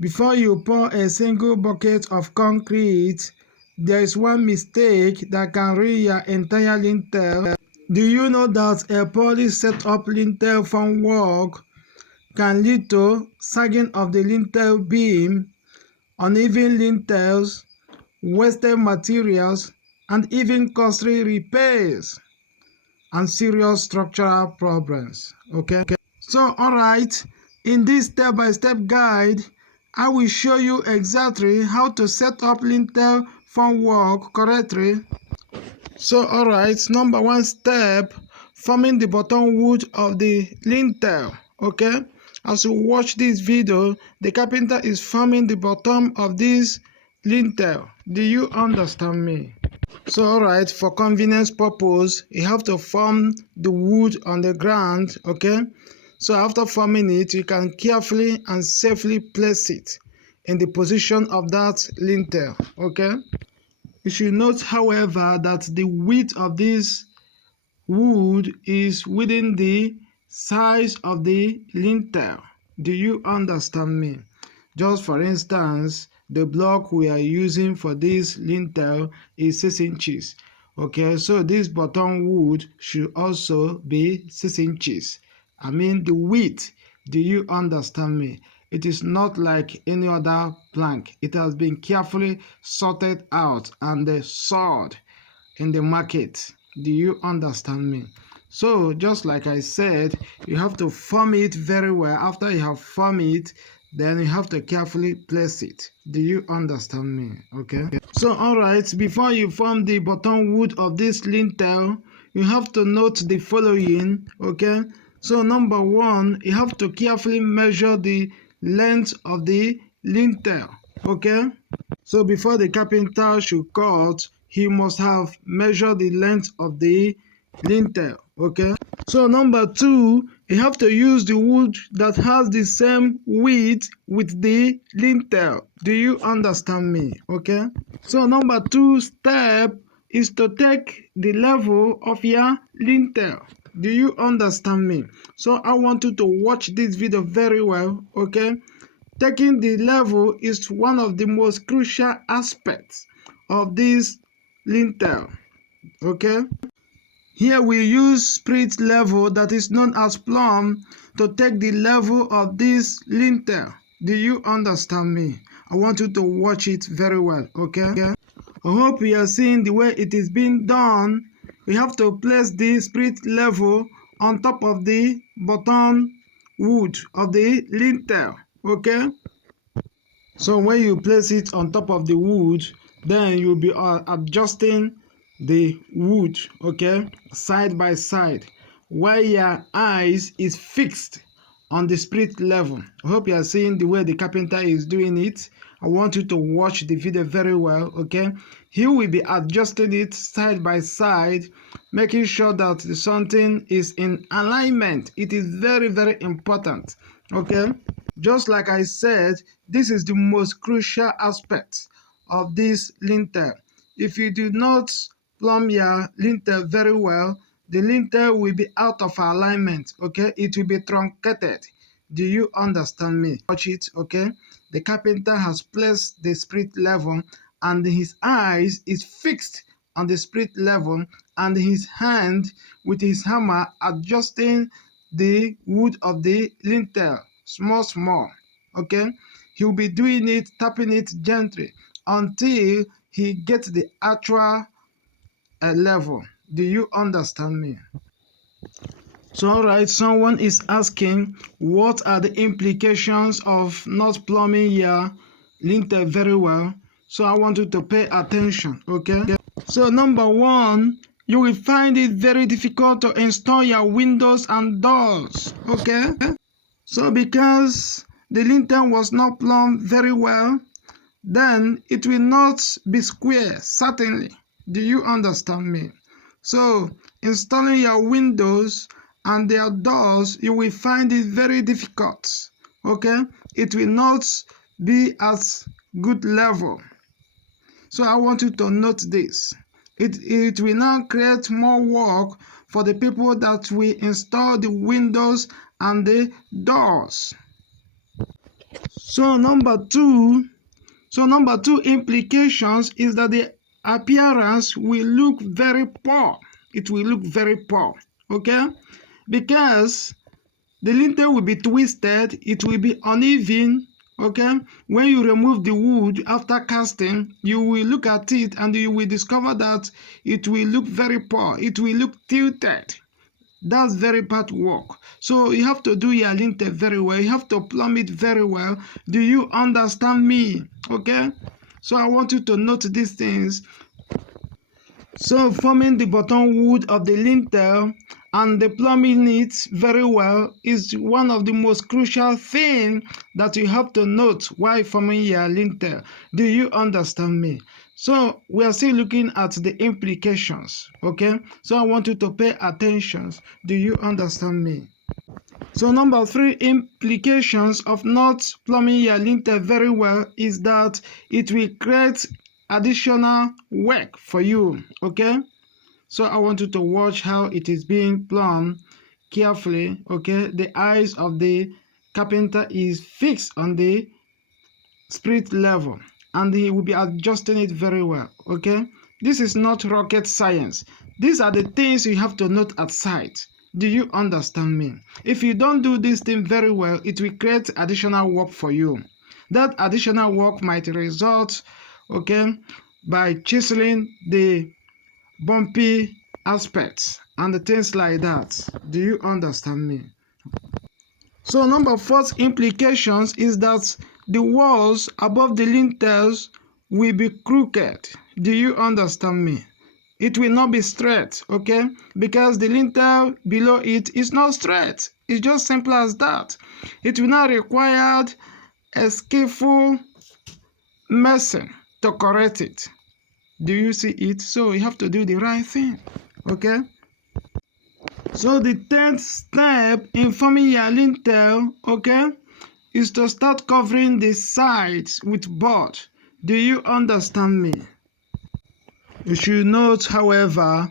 Before you pour a single bucket of concrete, there is one mistake that can ruin your entire lintel. Do you know that a poorly set up lintel formwork can lead to sagging of the lintel beam, uneven lintels, wasted materials, and even costly repairs and serious structural problems? Okay, so alright, in this step-by-step guide, I will show you exactly how to set up lintel formwork correctly. So alright, number one step, forming the bottom wood of the lintel. Okay, as you watch this video, the carpenter is forming the bottom of this lintel. Do you understand me? So alright, for convenience purpose, you have to form the wood on the ground. Okay, so after forming it, you can carefully and safely place it in the position of that lintel. Okay, you should note, however, that the width of this wood is within the size of the lintel. Do you understand me? Just for instance, the block we are using for this lintel is 6 inches. Okay, so this bottom wood should also be 6 inches. I mean the width. Do you understand me? It is not like any other plank. It has been carefully sorted out and sawed in the market. Do you understand me? So just like I said, you have to form it very well. After you have formed it, then you have to carefully place it. Do you understand me? Okay, so alright, before you form the bottom wood of this lintel, you have to note the following. Okay, so number one, you have to carefully measure the length of the lintel. Okay, so before the carpenter should cut, he must have measured the length of the lintel. Okay, so number two, you have to use the wood that has the same width with the lintel. Do you understand me? Okay, so number two step is to take the level of your lintel. Do you understand me? So I want you to watch this video very well. Okay, taking the level is one of the most crucial aspects of this lintel. Okay, here we use spirit level, that is known as plumb, to take the level of this lintel. Do you understand me? I want you to watch it very well. Okay, I hope you are seeing the way it is being done. We have to place the spirit level on top of the bottom wood of the lintel. Okay, so when you place it on top of the wood, then you'll be adjusting the wood, okay, side by side, while your eyes is fixed on the spirit level. I hope you are seeing the way the carpenter is doing it. I want you to watch the video very well. Okay, he will be adjusting it side by side, making sure that something is in alignment. It is very, very important. Okay, just like I said, this is the most crucial aspect of this lintel. If you do not plumb your lintel very well, the lintel will be out of alignment. Okay, it will be truncated. Do you understand me? Watch it. Okay, the carpenter has placed the spirit level and his eyes is fixed on the spirit level, and his hand with his hammer adjusting the wood of the lintel small. Okay, he'll be doing it, tapping it gently until he gets the actual level. Do you understand me? So alright, someone is asking, what are the implications of not plumbing your lintel very well? So I want you to pay attention. Okay, so number one, you will find it very difficult to install your windows and doors. Okay, so because the lintel was not plumbed very well, then it will not be square, certainly. Do you understand me? So installing your windows and their doors, you will find it very difficult. Okay, it will not be at good level. So I want you to note this. It will now create more work for the people that will install the windows and the doors. So number two implications is that the appearance will look very poor. It will look very poor, okay? Because the lintel will be twisted, it will be uneven, okay? When you remove the wood after casting, you will look at it and you will discover that it will look very poor. It will look tilted. That's very bad work. So you have to do your lintel very well. You have to plumb it very well. Do you understand me? Okay? So I want you to note these things. So forming the bottom wood of the lintel and the plumbing it very well is one of the most crucial things that you have to note while forming your lintel. Do you understand me? So we are still looking at the implications, okay? So I want you to pay attention. Do you understand me? So number three implications of not plumbing your lintel very well is that it will create additional work for you, okay? So I want you to watch how it is being plumbed carefully, okay? The eyes of the carpenter is fixed on the spirit level and he will be adjusting it very well, okay? This is not rocket science. These are the things you have to note at sight. Do you understand me? If you don't do this thing very well, it will create additional work for you. That additional work might result, okay, by chiseling the bumpy aspects and the things like that. Do you understand me? So number four implications is that the walls above the lintels will be crooked. Do you understand me? It will not be straight, okay? Because the lintel below it is not straight. It's just simple as that. It will not require a skillful mason to correct it. Do you see it? So you have to do the right thing, okay? So the 10th step in forming your lintel, okay, is to start covering the sides with board. Do you understand me? You should note, however,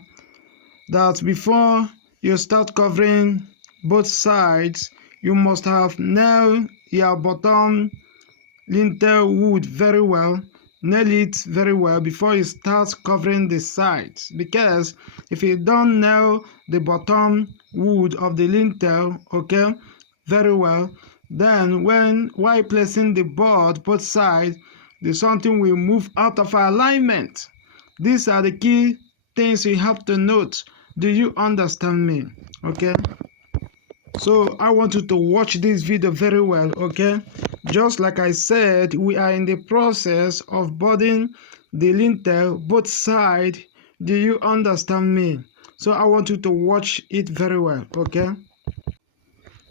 that before you start covering both sides, you must have nailed your bottom lintel wood very well. Nail it very well before you start covering the sides, because if you don't nail the bottom wood of the lintel, okay, very well, then while placing the board both sides, something will move out of alignment. These are the key things you have to note. Do you understand me? Okay, so I want you to watch this video very well, okay? Just like I said, we are in the process of boarding the lintel both sides. Do you understand me? So I want you to watch it very well, okay?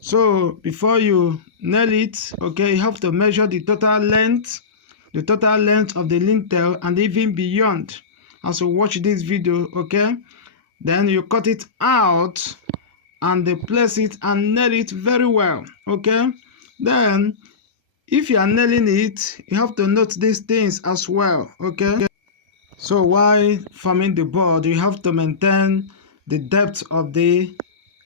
So before you nail it, okay, you have to measure the total length of the lintel and even beyond. As you watch this video, okay, then you cut it out and they place it and nail it very well, okay? Then if you are nailing it, you have to note these things as well, okay? So while forming the board, you have to maintain the depth of the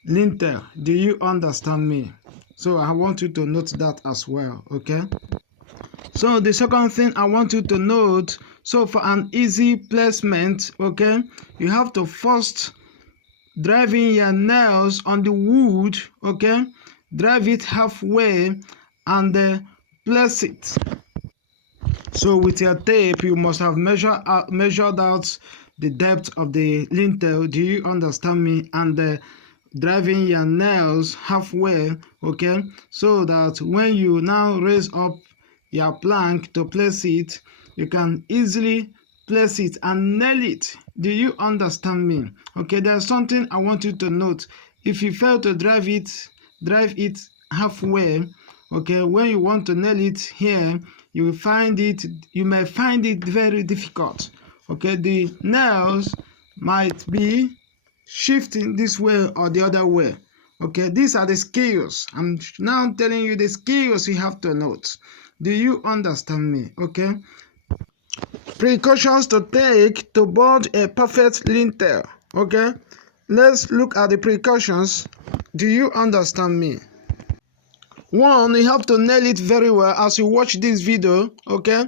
lintel. Do you understand me? So I want you to note that as well, okay? So the second thing I want you to note, so for an easy placement, okay, you have to first drive in your nails on the wood, okay, drive it halfway and place it. So with your tape, you must have measured out the depth of the lintel. Do you understand me? And driving your nails halfway, okay, so that when you now raise up your plank to place it, you can easily place it and nail it. Do you understand me? Okay, there's something I want you to note. If you fail to drive it halfway, okay, when you want to nail it here, you may find it very difficult. Okay, the nails might be shifting this way or the other way. Okay, these are the skills. I'm now telling you the skills you have to note. Do you understand me? Okay. Precautions to take to board a perfect lintel. Okay, let's look at the precautions. Do you understand me? One, you have to nail it very well as you watch this video, okay?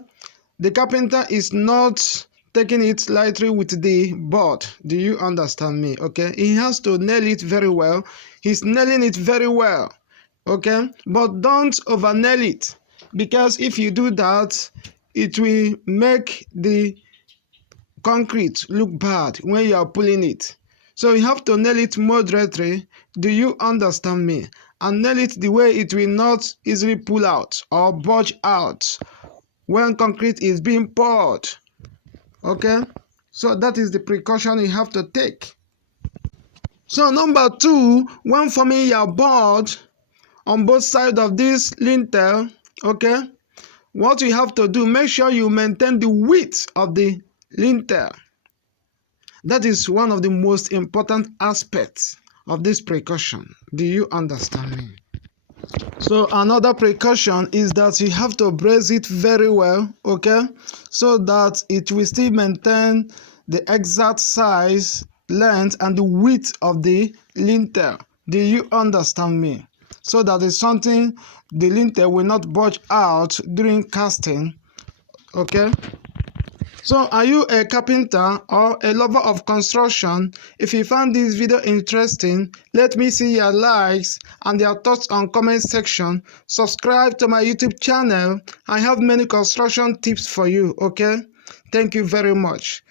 The carpenter is not taking it lightly with the board. Do you understand me? Okay, he has to nail it very well. He's nailing it very well, okay? But don't over nail it, because if you do that, it will make the concrete look bad when you are pulling it. So you have to nail it moderately. Do you understand me? And nail it the way it will not easily pull out or bulge out when concrete is being poured. Okay, so that is the precaution you have to take. So number 2, when forming your board on both sides of this lintel, okay, what you have to do, make sure you maintain the width of the lintel. That is one of the most important aspects of this precaution. Do you understand me? So another precaution is that you have to brace it very well, okay, so that it will still maintain the exact size, length, and the width of the lintel. Do you understand me? So that is something the lintel will not bulge out during casting, okay? So are you a carpenter or a lover of construction? If you found this video interesting, let me see your likes and your thoughts on comment section. Subscribe to my YouTube channel. I have many construction tips for you, okay? Thank you very much.